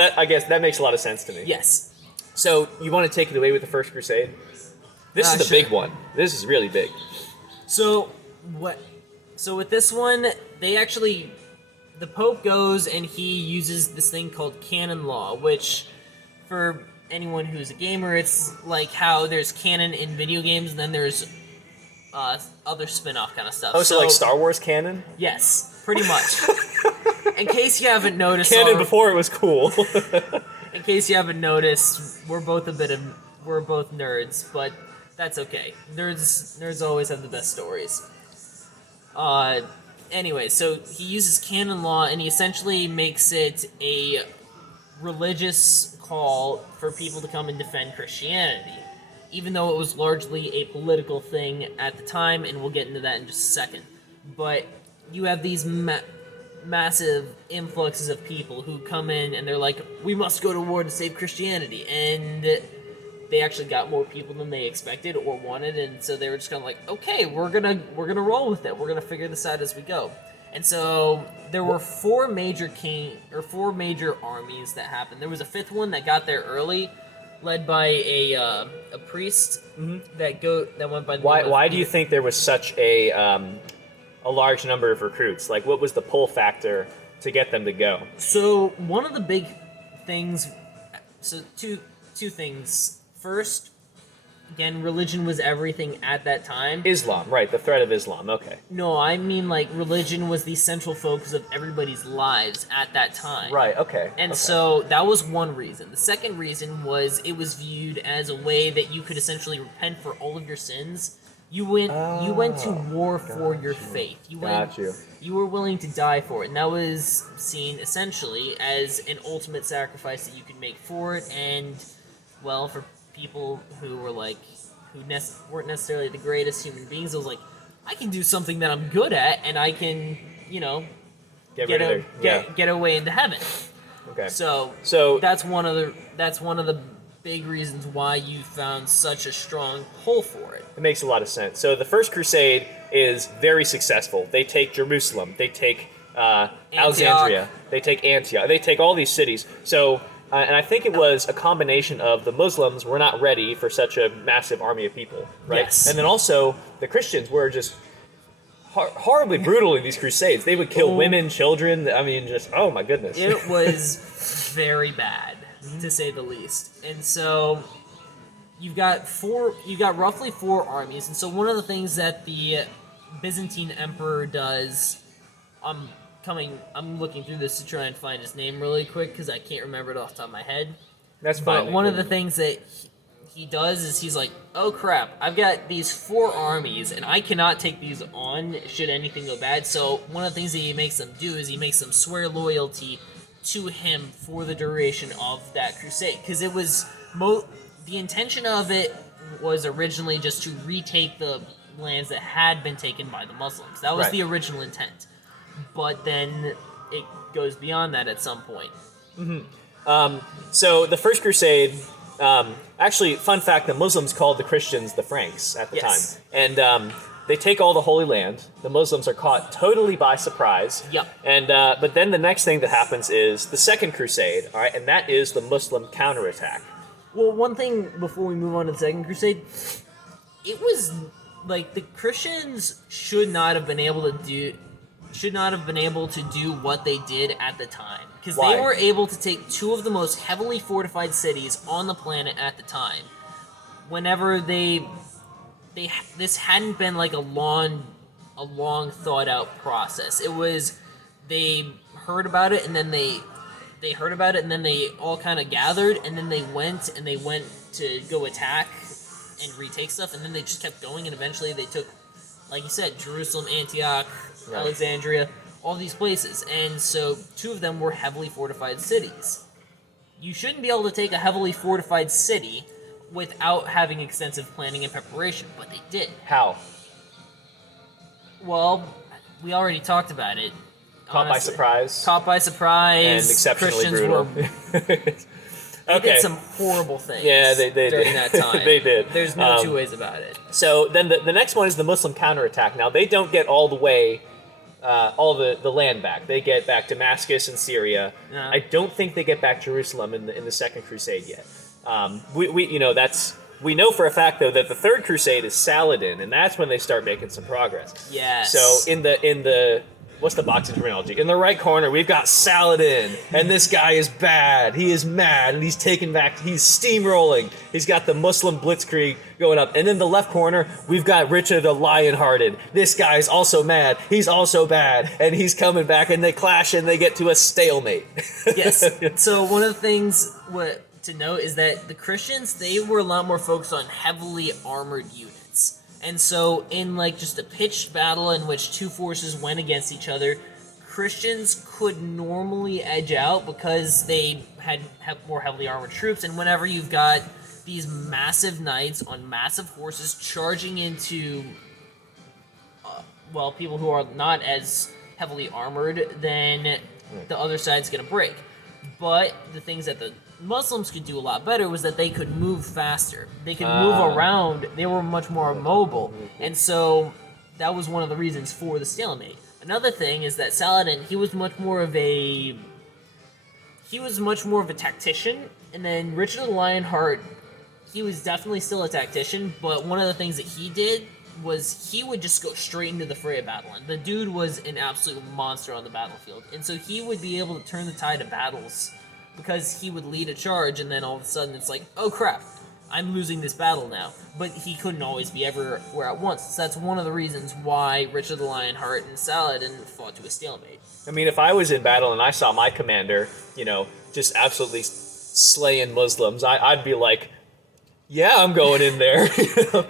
I guess that makes a lot of sense to me. Yes. So you want to take it away with the First Crusade? This is the big one. This is really big. So with this one, the Pope goes and he uses this thing called canon law, which, for anyone who's a gamer, it's like how there's canon in video games, and then there's other spin-off kind of stuff. Oh, so like Star Wars canon? Yes, pretty much. In case you haven't noticed, Canon before it was cool. In case you haven't noticed, we're both nerds, but that's okay. Nerds always have the best stories. Anyway, so he uses canon law, and he essentially makes it a religious call for people to come and defend Christianity, even though it was largely a political thing at the time, and we'll get into that in just a second. But you have these massive influxes of people who come in, and they're like, we must go to war to save Christianity, and they actually got more people than they expected or wanted, and so they were just kind of like, okay, we're gonna roll with it. We're gonna figure this out as we go. And so there were four major armies that happened. There was a fifth one that got there early, led by a priest that went by the name of... Why do you think there was such a large number of recruits? Like, what was the pull factor to get them to go? So one of the big things... So two things. First, again, religion was everything at that time. Islam, right, the threat of Islam, okay. No, I mean, like, religion was the central focus of everybody's lives at that time. Right, okay. And so that was one reason. The second reason was it was viewed as a way that you could essentially repent for all of your sins. You went to war for your faith. You were willing to die for it, and that was seen essentially as an ultimate sacrifice that you could make for it. And, well, for people who were like, weren't necessarily the greatest human beings, it was like, I can do something that I'm good at, and I can, get away into heaven. Okay. So that's one of the big reasons why you found such a strong pull for it. It makes a lot of sense. So the First Crusade is very successful. They take Jerusalem. They take Alexandria. They take Antioch. They take all these cities. So, and I think it was a combination of the Muslims were not ready for such a massive army of people, right? Yes. And then also the Christians were just horribly brutal in these crusades. They would kill women, children. I mean, just, oh my goodness. It was very bad, to say the least. And so you've got roughly four armies. And so one of the things that the Byzantine emperor does, I'm looking through this to try and find his name really quick because I can't remember it off the top of my head. That's fine. But one of the things that he does is he's like, oh crap, I've got these four armies and I cannot take these on should anything go bad. So one of the things that he makes them do is he makes them swear loyalty to him for the duration of that crusade. Because it was the intention of it was originally just to retake the lands that had been taken by the Muslims. That was the original intent. But then it goes beyond that at some point. Mm-hmm. So the First Crusade, actually, fun fact, the Muslims called the Christians the Franks at the time. And they take all the Holy Land. The Muslims are caught totally by surprise. Yep. And but then the next thing that happens is the Second Crusade, all right, and that is the Muslim counterattack. Well, one thing before we move on to the Second Crusade, it was like the Christians should not have been able to do what they did at the time. Because they were able to take two of the most heavily fortified cities on the planet at the time. Whenever this hadn't been like a long thought out process. It was, they heard about it and then they all kind of gathered and then they went to go attack and retake stuff, and then they just kept going, and eventually they took, like you said, Jerusalem, Antioch, Alexandria, all these places. And so two of them were heavily fortified cities. You shouldn't be able to take a heavily fortified city without having extensive planning and preparation, but they did. How? Well, we already talked about it. Caught by surprise. And exceptionally Christians brutal. They did some horrible things they during did. that time. They did. There's no two ways about it. So then the next one is the Muslim counterattack. Now, they don't get all the way all the land back. They get back Damascus and Syria. Yeah. I don't think they get back Jerusalem in the Second Crusade yet. We know for a fact though that the Third Crusade is Saladin, and that's when they start making some progress. Yes. So in the what's the boxing terminology? In the right corner, we've got Saladin, and this guy is bad. He is mad, and he's taking back. He's steamrolling. He's got the Muslim blitzkrieg going up, and in the left corner, we've got Richard the Lionhearted. This guy's also mad. He's also bad, and he's coming back, and they clash, and they get to a stalemate. Yes. So one of the things to note is that the Christians, they were a lot more focused on heavily armored units. And so in like just a pitched battle in which two forces went against each other, Christians could normally edge out because they had more heavily armored troops. And whenever you've got these massive knights on massive horses charging into people who are not as heavily armored, then the other side's going to break. But the things that the Muslims could do a lot better was that they could move faster. They could move around. They were much more mobile. And so that was one of the reasons for the stalemate. Another thing is that Saladin, he was much more of a tactician. And then Richard the Lionheart, he was definitely still a tactician, but one of the things that he did was he would just go straight into the fray of battle. And the dude was an absolute monster on the battlefield. And so he would be able to turn the tide of battles because he would lead a charge, and then all of a sudden it's like, oh crap, I'm losing this battle now. But he couldn't always be everywhere at once. So that's one of the reasons why Richard the Lionheart and Saladin fought to a stalemate. I mean, if I was in battle and I saw my commander, just absolutely slaying Muslims, I'd be like, yeah, I'm going in there.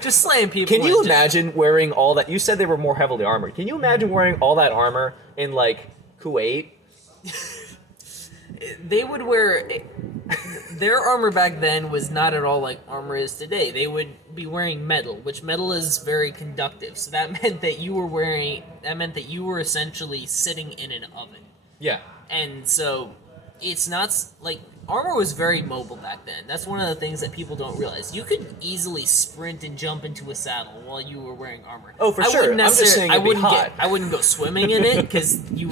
Just slaying people. Can you imagine wearing all that? You said they were more heavily armored. Can you imagine wearing all that armor in, like, Kuwait? They would wear... Their armor back then was not at all like armor is today. They would be wearing metal, which metal is very conductive. So that meant that you were essentially sitting in an oven. Yeah. And so it's not like... Armor was very mobile back then. That's one of the things that people don't realize. You could easily sprint and jump into a saddle while you were wearing armor. Oh, for sure. I'm just saying it'd be hot. I wouldn't go swimming in it because you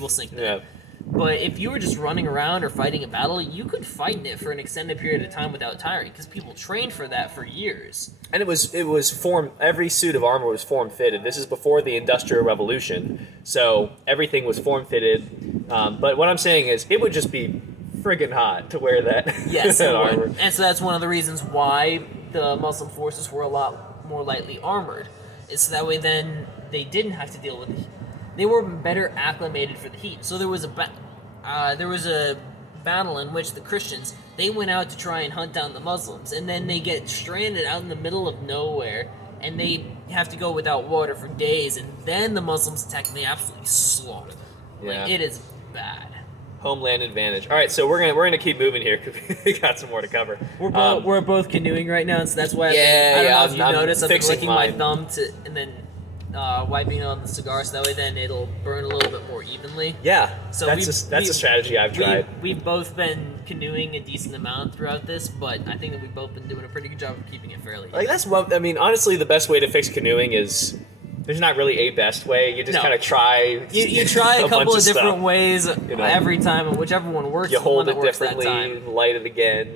will sink there. Yeah. But if you were just running around or fighting a battle, you could fight in it for an extended period of time without tiring because people trained for that for years. And it was form. Every suit of armor was form fitted. This is before the Industrial Revolution, so everything was form fitted. But what I'm saying is, it would just be friggin' hot to wear that. Yes, that it armor. would. And so that's one of the reasons why the Muslim forces were a lot more lightly armored. It's that way then they didn't have to deal with the heat. They were better acclimated for the heat. So there was a battle in which the Christians, they went out to try and hunt down the Muslims, and then they get stranded out in the middle of nowhere, and they have to go without water for days, and then the Muslims attack and they absolutely slaughter them. Yeah. Like, it is bad. Homeland advantage. All right, so we're gonna keep moving here because we got some more to cover. We're both canoeing right now, so that's why I don't know if you noticed, I've been licking my thumb and then wiping it on the cigar, so that way then it'll burn a little bit more evenly. Yeah, so that's a strategy I've tried. We've both been canoeing a decent amount throughout this, but I think that we've both been doing a pretty good job of keeping it fairly even. Like that's what I mean. Honestly, the best way to fix canoeing is there's not really a best way. You just kind of try. You try a couple of different ways every time, and whichever one works. You hold it differently, light it again.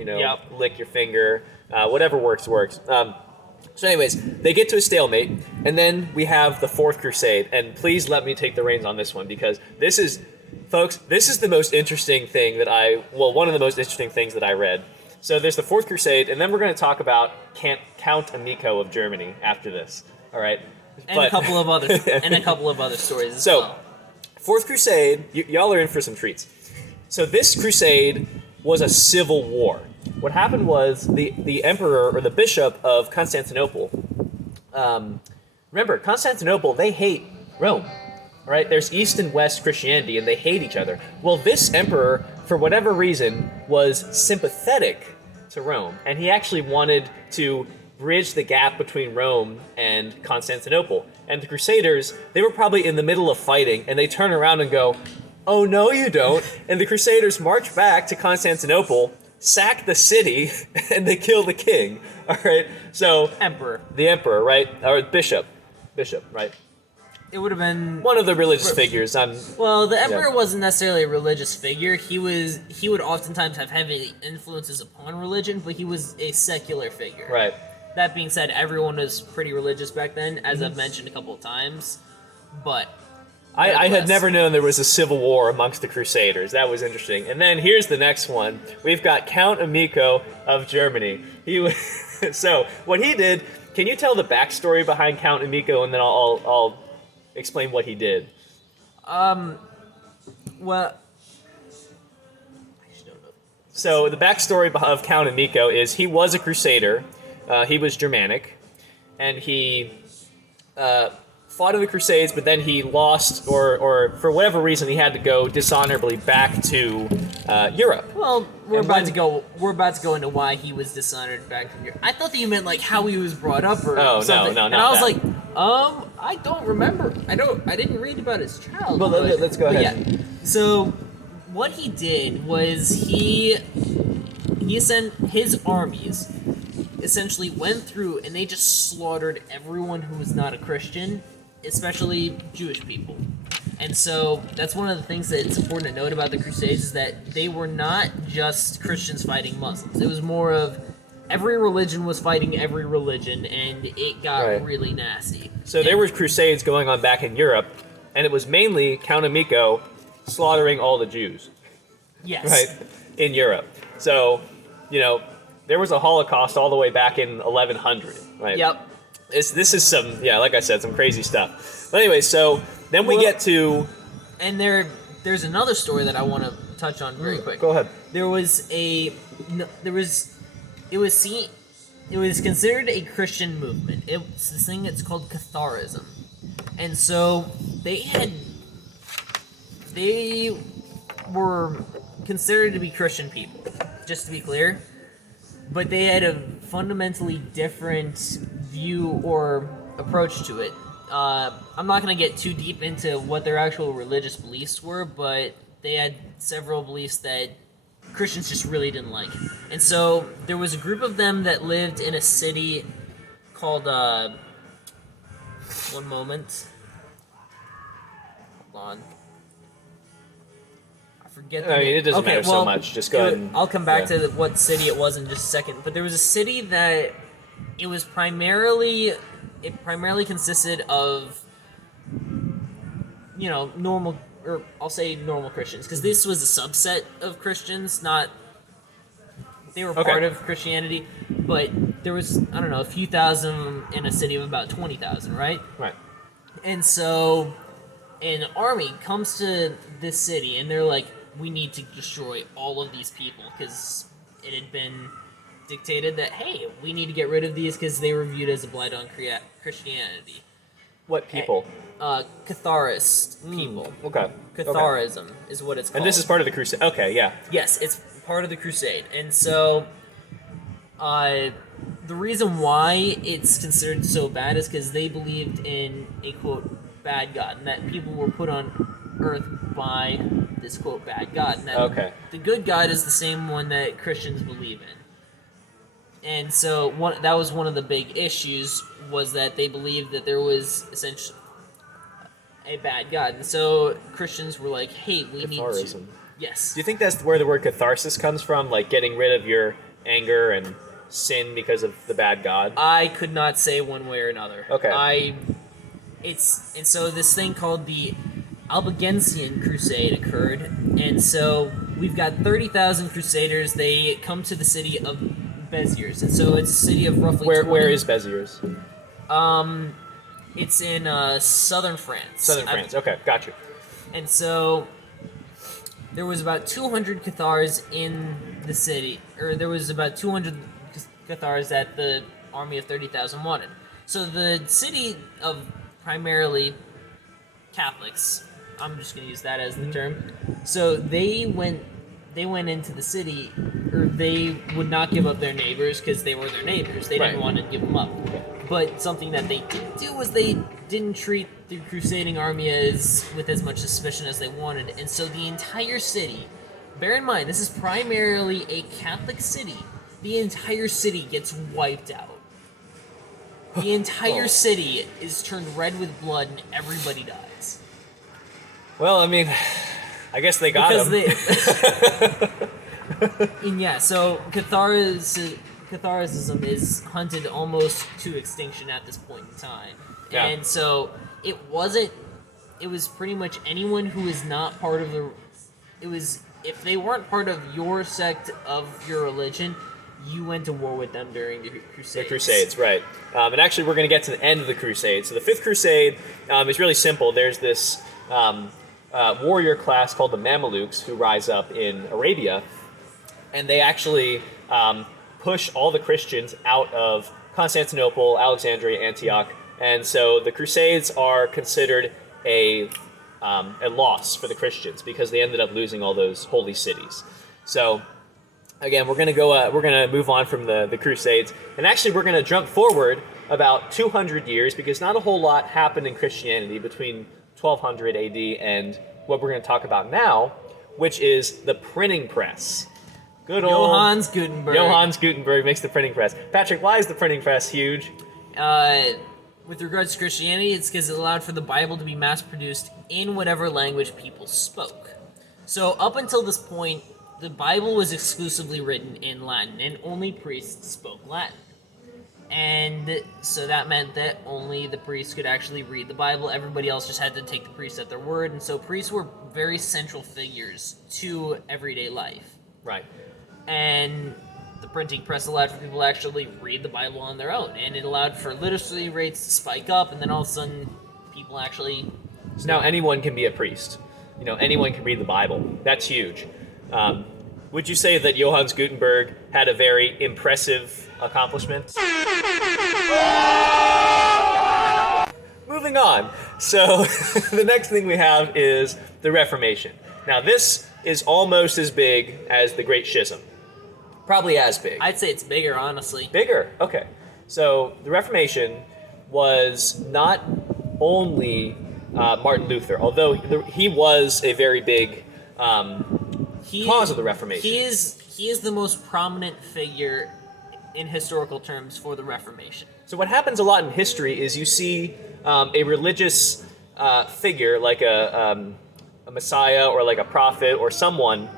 Lick your finger. Whatever works. So anyways, they get to a stalemate, and then we have the Fourth Crusade. And please let me take the reins on this one, because this is the most interesting thing one of the most interesting things that I read. So there's the Fourth Crusade, and then we're going to talk about Count Amico of Germany after this. All right, a couple of other stories as well. Fourth Crusade, y'all are in for some treats. So this crusade was a civil war. What happened was the emperor or the bishop of Constantinople. Remember, Constantinople, they hate Rome, right? There's East and West Christianity, and they hate each other. Well, this emperor, for whatever reason, was sympathetic to Rome, and he actually wanted to bridge the gap between Rome and Constantinople. And the Crusaders, they were probably in the middle of fighting, and they turn around and go, "Oh, no, you don't." And the Crusaders march back to Constantinople, sack the city, and they kill the king. All right, so the emperor, right, or bishop, right? It would have been one of the religious figures. Well, the emperor wasn't necessarily a religious figure. He would oftentimes have heavy influences upon religion, but he was a secular figure. Right. That being said, everyone was pretty religious back then, as I've mentioned a couple of times. But I had never known there was a civil war amongst the Crusaders. That was interesting. And then here's the next one. We've got Count Amico of Germany. So what he did. Can you tell the backstory behind Count Amico, and then I'll explain what he did? Well, so the backstory of Count Amico is he was a crusader. He was Germanic, and he fought in the Crusades, but then he lost, or for whatever reason, he had to go dishonorably back to Europe. Well, we're about to go into why he was dishonored back from Europe. I thought that you meant like how he was brought up or something. No, and I was like, I don't remember. I didn't read about his childhood. Well, let's go ahead. Yeah. So what he did was he sent his armies. Essentially went through and they just slaughtered everyone who was not a Christian, especially Jewish people. And so that's one of the things that's important to note about the Crusades is that they were not just Christians fighting Muslims. It was more of every religion was fighting every religion, and it got really nasty. So there were Crusades going on back in Europe, and it was mainly Count Amico slaughtering all the Jews. Yes. Right? In Europe. So, there was a Holocaust all the way back in 1100, right? Yep. This is some, like I said, some crazy stuff. But anyway, so then we get to... And there's another story that I want to touch on very quick. Go ahead. It was considered a Christian movement. It's this thing that's called Catharism. And so they were considered to be Christian people, just to be clear. But they had a fundamentally different view or approach to it. I'm not going to get too deep into what their actual religious beliefs were, but they had several beliefs that Christians just really didn't like. And so there was a group of them that lived in a city called, one moment. Hold on. Forget the name. It doesn't matter so much. Just go ahead and... I'll come back to what city it was in just a second. But there was a city that it primarily consisted of, normal, or I'll say normal Christians, because this was a subset of Christians, they were part of Christianity, but there was, I don't know, a few thousand in a city of about 20,000, right? Right. And so an army comes to this city, and they're like, we need to destroy all of these people, because it had been dictated that, hey, we need to get rid of these because they were viewed as a blight on Christianity. What people? Catharist people. Okay. Catharism is what it's called. And this is part of the Crusade. Okay, yeah. Yes, it's part of the Crusade. And so, the reason why it's considered so bad is because they believed in a, quote, bad God, and that people were put on Earth by this, quote, bad God. And that the good God is the same one that Christians believe in. And so that was one of the big issues, was that they believed that there was essentially a bad God. And so Christians were like, hey, we need to... Yes. Do you think that's where the word catharsis comes from? Like getting rid of your anger and sin because of the bad God? I could not say one way or another. Okay. And so this thing called the Albigensian Crusade occurred, and so we've got 30,000 Crusaders. They come to the city of Béziers, and so it's a city of roughly... Where is Béziers? It's in southern France. Southern France, okay, got you. And so there was about 200 Cathars in the city, or there was about 200 Cathars that the army of 30,000 wanted. So the city of primarily Catholics, I'm just going to use that as the term, so they went into the city, or they would not give up their neighbors because they were their neighbors. They didn't want to give them up. But something that they did do was they didn't treat the crusading army with as much suspicion as they wanted. And so the entire city, bear in mind, this is primarily a Catholic city, the entire city gets wiped out. The entire city is turned red with blood and everybody dies. Well, I mean, I guess they got him. And yeah, so Catholicism is hunted almost to extinction at this point in time. Yeah. And so it was pretty much anyone who is not part of if they weren't part of your sect of your religion, you went to war with them during the Crusades. The Crusades, right. And actually, we're going to get to the end of the Crusades. So the Fifth Crusade is really simple. There's this warrior class called the Mamelukes who rise up in Arabia, and they actually push all the Christians out of Constantinople, Alexandria, Antioch, and so the Crusades are considered a loss for the Christians because they ended up losing all those holy cities. So again, we're gonna move on from the Crusades, and actually we're gonna jump forward about 200 years because not a whole lot happened in Christianity between 1200 AD and what we're going to talk about now, which is the printing press. Good old Johannes Gutenberg. Johannes Gutenberg makes the printing press. Patrick, why is the printing press huge? With regards to Christianity, it's because it allowed for the Bible to be mass-produced in whatever language people spoke. So up until this point, the Bible was exclusively written in Latin, and only priests spoke Latin. And so that meant that only the priests could actually read the Bible. Everybody else just had to take the priests at their word, and so priests were very central figures to everyday life. Right. And the printing press allowed for people to actually read the Bible on their own, and it allowed for literacy rates to spike up, and then all of a sudden, people actually... So now anyone can be a priest. Anyone can read the Bible. That's huge. Would you say that Johannes Gutenberg had a very impressive accomplishment? Moving on. So the next thing we have is the Reformation. Now this is almost as big as the Great Schism. Probably as big. I'd say it's bigger, honestly. Bigger? Okay. So the Reformation was not only Martin Luther, although he was a very big cause of the Reformation. He is the most prominent figure in historical terms for the Reformation. So what happens a lot in history is you see a religious figure like a messiah or like a prophet or someone,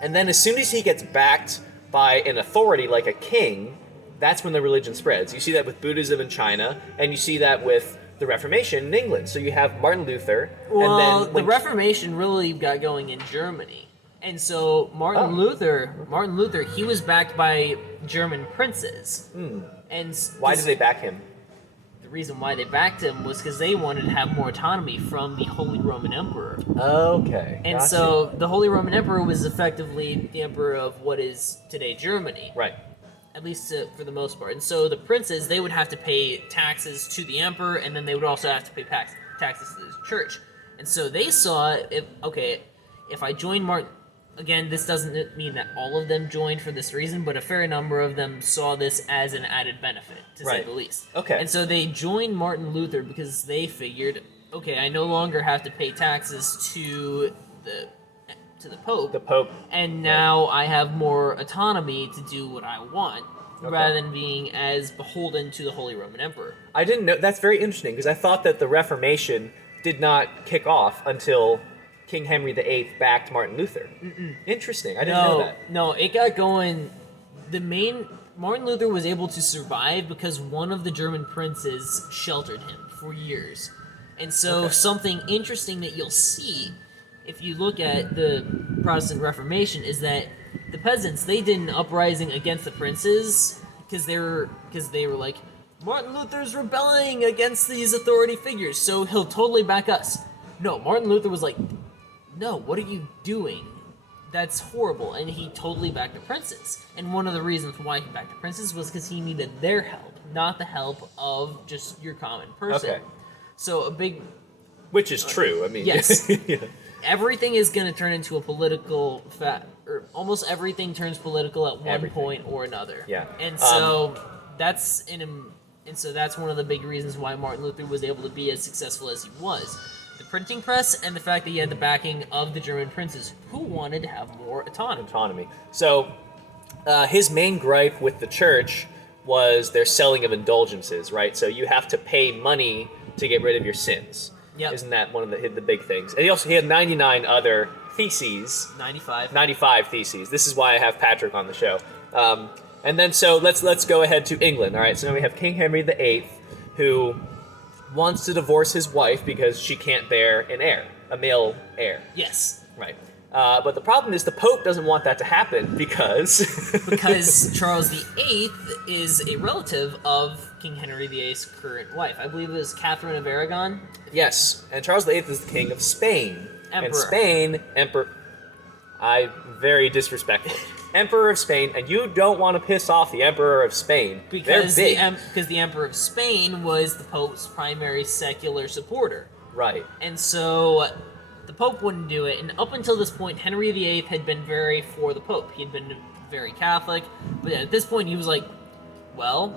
and then as soon as he gets backed by an authority like a king, that's when the religion spreads. You see that with Buddhism in China, and you see that with the Reformation in England. So you have Martin Luther, well, and then the Reformation really got going in Germany. And so Martin Luther, he was backed by German princes. And why did they back him? The reason why they backed him was because they wanted to have more autonomy from the Holy Roman Emperor. Okay. And so the Holy Roman Emperor was effectively the emperor of what is today Germany. Right. At least for the most part. And so the princes, they would have to pay taxes to the emperor, and then they would also have to pay taxes to the church. And so they saw, if I join Martin... Again, this doesn't mean that all of them joined for this reason, but a fair number of them saw this as an added benefit, to say the least. Okay. And so they joined Martin Luther because they figured, okay, I no longer have to pay taxes to the Pope. The Pope. And now I have more autonomy to do what I want, rather than being as beholden to the Holy Roman Emperor. I didn't know. That's very interesting, because I thought that the Reformation did not kick off until King Henry VIII backed Martin Luther. Interesting. I didn't know that. No, it got going. Martin Luther was able to survive because one of the German princes sheltered him for years. And so something interesting that you'll see if you look at the Protestant Reformation is that the peasants, they did an uprising against the princes because they were like, Martin Luther's rebelling against these authority figures, so he'll totally back us. No, Martin Luther was like, no, what are you doing? That's horrible. And he totally backed the princes. And one of the reasons why he backed the princes was because he needed their help, not the help of just your common person. Okay. So which is true, I mean. Yes. Yeah. Everything is going to turn into a political or almost everything turns political at one point or another. Yeah. And so that's one of the big reasons why Martin Luther was able to be as successful as he was. The printing press and the fact that he had the backing of the German princes who wanted to have more autonomy. So his main gripe with the church was their selling of indulgences, right? So you have to pay money to get rid of your sins. Yep. Isn't that one of the big things? And he had 99 other theses. 95 theses. This is why I have Patrick on the show. And then so let's go ahead to England. All right. So now we have King Henry VIII, who wants to divorce his wife because she can't bear an heir, a male heir. Yes. Right. But the problem is the Pope doesn't want that to happen because Charles VIII is a relative of King Henry VIII's current wife. I believe it was Catherine of Aragon. Yes, and Charles VIII is the king of Spain. Emperor. And Spain, very disrespectful. Emperor of Spain, and you don't want to piss off the Emperor of Spain. Because they're big. because the Emperor of Spain was the Pope's primary secular supporter. Right. And so the Pope wouldn't do it, and up until this point, Henry VIII had been very for the Pope. He had been very Catholic, but at this point, he was like, "Well,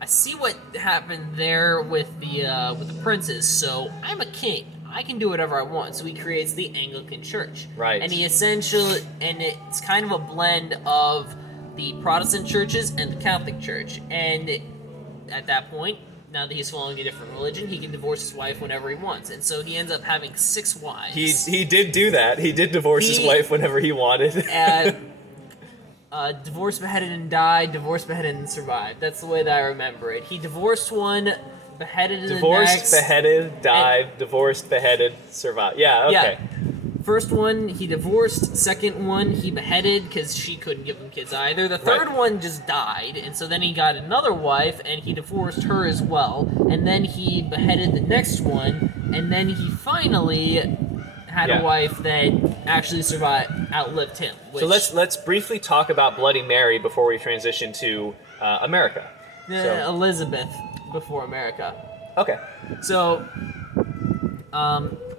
I see what happened there with the princes, so I'm a king. I can do whatever I want." So he creates the Anglican Church, right? And and it's kind of a blend of the Protestant churches and the Catholic Church. And at that point, now that he's following a different religion, he can divorce his wife whenever he wants. And so he ends up having 6 wives. He did do that. He did divorce his wife whenever he wanted. Divorced, beheaded, and died. Divorced, beheaded, and survived. That's the way that I remember it. He divorced one, beheaded the next. Divorced, beheaded, died. Divorced, beheaded, survived. Yeah, okay. Yeah. First one, he divorced. Second one, he beheaded because she couldn't give him kids either. The third one just died, and so then he got another wife, and he divorced her as well. And then he beheaded the next one, and then he finally had a wife that actually outlived him. So let's briefly talk about Bloody Mary before we transition to America. Elizabeth before America. Okay. So,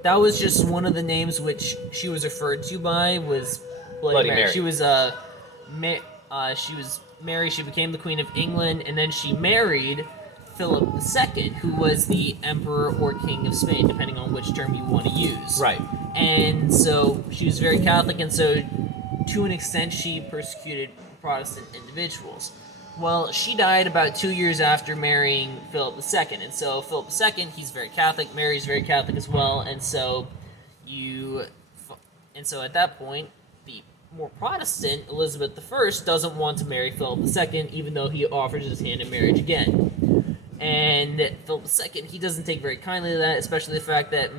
that was just one of the names which she was referred to by was Bloody Mary. She was Mary. She became the Queen of England, and then she married Philip II, who was the Emperor or King of Spain, depending on which term you want to use. Right. And so she was very Catholic, and so to an extent she persecuted Protestant individuals. Well, she died about 2 years after marrying Philip II, and so Philip II, he's very Catholic, Mary's very Catholic as well, and so at that point, the more Protestant Elizabeth I doesn't want to marry Philip II, even though he offers his hand in marriage again. And Philip II, he doesn't take very kindly to that, especially the fact that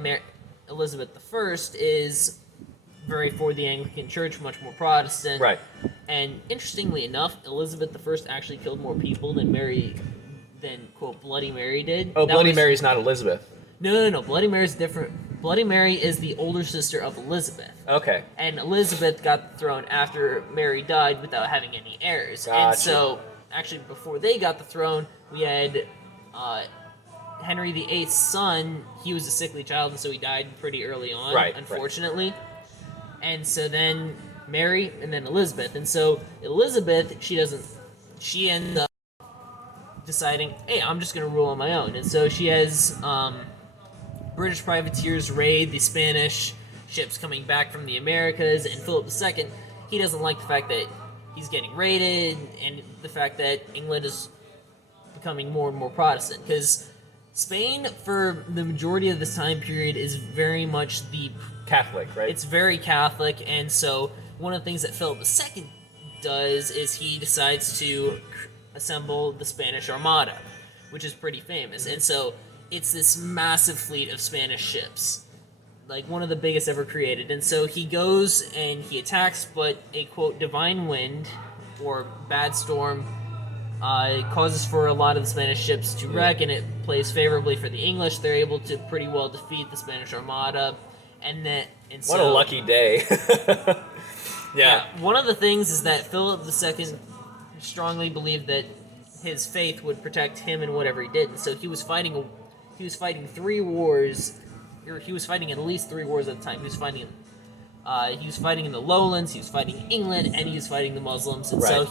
Elizabeth I is very for the Anglican Church, much more Protestant. Right. And interestingly enough, Elizabeth I actually killed more people than quote Bloody Mary did. Oh, Bloody Mary's not Elizabeth. No. Bloody Mary's different. Bloody Mary is the older sister of Elizabeth. Okay. And Elizabeth got the throne after Mary died without having any heirs. Gotcha. And so, actually, before they got the throne, we had Henry VIII's son. He was a sickly child, and so he died pretty early on, unfortunately. Right. And so then Mary, and then Elizabeth. And so Elizabeth, she ends up deciding, hey, I'm just going to rule on my own. And so she has British privateers raid the Spanish ships coming back from the Americas, and Philip II, he doesn't like the fact that he's getting raided, and the fact that England is becoming more and more Protestant. Because Spain, for the majority of this time period, is very much the Catholic, right? It's very Catholic, and so one of the things that Philip II does is he decides to assemble the Spanish Armada, which is pretty famous. And so it's this massive fleet of Spanish ships, like one of the biggest ever created. And so he goes and he attacks, but a quote divine wind or bad storm causes for a lot of the Spanish ships to wreck, and it plays favorably for the English. They're able to pretty well defeat the Spanish Armada. What a lucky day. Yeah. One of the things is that Philip II strongly believed that his faith would protect him in whatever he did. And so he was fighting 3 wars, or he was fighting at least 3 wars at a time. He was fighting in the Lowlands, he was fighting England, and he was fighting the Muslims. And so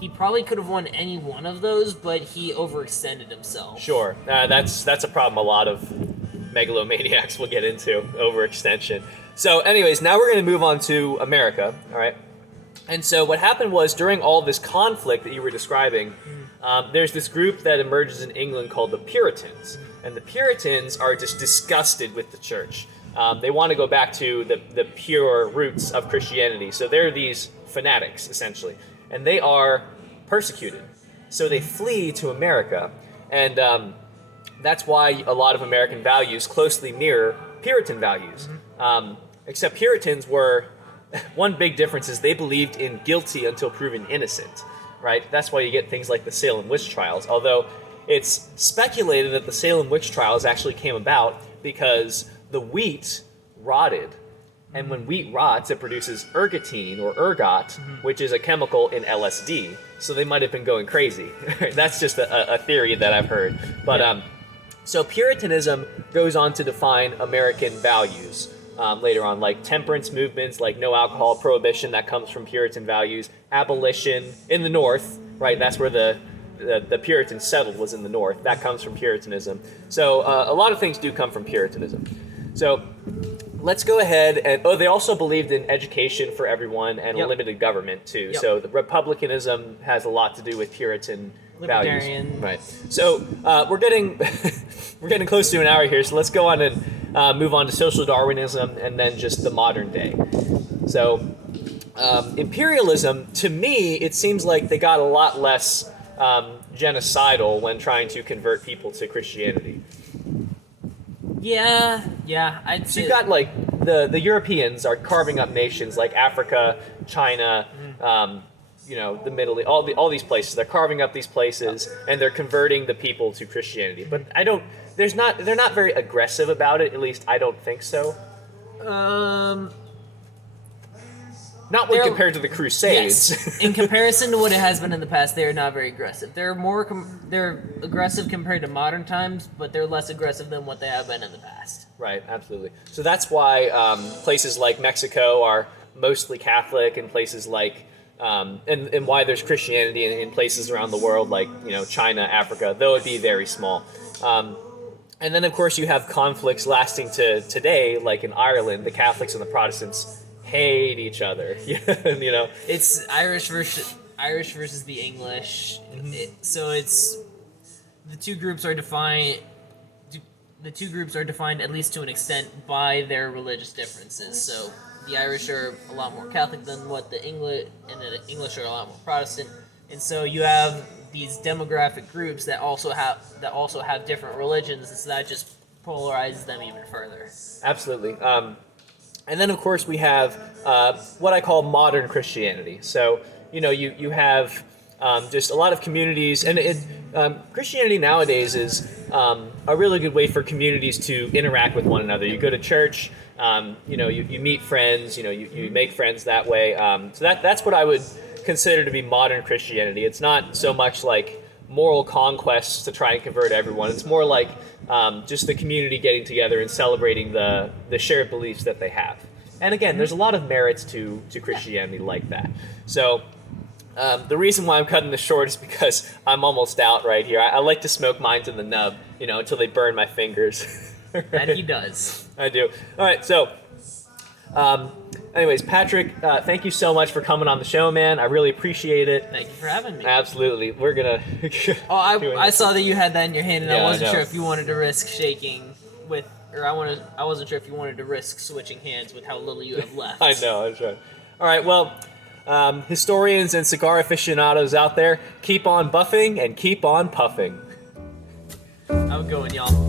he probably could have won any one of those, but he overextended himself. Sure. That's a problem a lot of megalomaniacs will get into, overextension. So anyways, now we're going to move on to America, all right? And so what happened was during all this conflict that you were describing, there's this group that emerges in England called the Puritans. And the Puritans are just disgusted with the church. They want to go back to the pure roots of Christianity. So they're these fanatics, essentially. And they are persecuted. So they flee to America. And that's why a lot of American values closely mirror Puritan values. Except Puritans were... One big difference is they believed in guilty until proven innocent, right? That's why you get things like the Salem witch trials. Although it's speculated that the Salem witch trials actually came about because the wheat rotted. And when wheat rots, it produces ergotine or ergot, which is a chemical in LSD. So they might have been going crazy. That's just a theory that I've heard. But so Puritanism goes on to define American values. Later on, like temperance movements, like no alcohol prohibition, that comes from Puritan values. Abolition in the North, right? That's where the Puritans settled, was in the North. That comes from Puritanism. So a lot of things do come from Puritanism. So let's go ahead and they also believed in education for everyone and a limited government too. So the Republicanism has a lot to do with Puritan values. Right. So we're getting we're getting close to an hour here. So let's go on and move on to social Darwinism and then just the modern day. So imperialism, to me, it seems like they got a lot less genocidal when trying to convert people to Christianity. Yeah, I'd say. So you've got like the Europeans are carving up nations like Africa, China, the Middle East, all these places. They're carving up these places and they're converting the people to Christianity. But they're not very aggressive about it. At least I don't think so. Not when compared to the Crusades. Yes. In comparison to what it has been in the past, they are not very aggressive. They're they're aggressive compared to modern times, but they're less aggressive than what they have been in the past. Right, absolutely. So that's why places like Mexico are mostly Catholic, and places like and why there's Christianity in places around the world like China, Africa, though it be very small. And then of course you have conflicts lasting to today, like in Ireland, the Catholics and the Protestants hate each other. It's Irish versus the English. So it's the two groups are defined. The two groups are defined, at least to an extent, by their religious differences. So the Irish are a lot more Catholic than what the English, and the English are a lot more Protestant. And so you have these demographic groups that also have different religions, and so that just polarizes them even further. Absolutely. And then, of course, we have what I call modern Christianity. So, you have just a lot of communities, and Christianity nowadays is a really good way for communities to interact with one another. You go to church, you meet friends, you make friends that way. So that's what I would consider to be modern Christianity. It's not so much like moral conquests to try and convert everyone. It's more like just the community getting together and celebrating the shared beliefs that they have. And again, there's a lot of merits to Christianity like that. So the reason why I'm cutting this short is because I'm almost out right here. I like to smoke mines in the nub, until they burn my fingers. Right? And he does. I do. All right, so anyways, Patrick, thank you so much for coming on the show, man. I really appreciate it. Thank you for having me. Absolutely. We're going to... I saw that you had that in your hand, and I wasn't sure if you wanted to risk shaking with... Or I wasn't sure if you wanted to risk switching hands with how little you have left. I know, that's right. All right, well, historians and cigar aficionados out there, keep on buffing and keep on puffing. Have a good one, y'all.